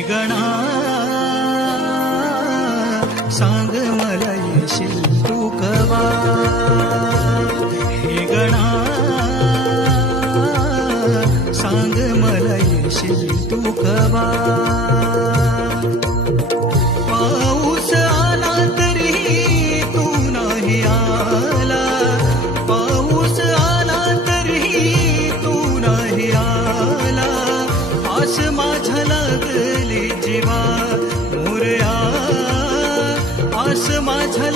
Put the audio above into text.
गणा सांग मला येशील तू कवा, हे गणा सांग मला येशील तू कवा. पाऊस आला तरी तू नाही आला, पाऊस आला तरी तू नाही आला. आस माझ्या लागली जीवा मोरया, आस माझ्या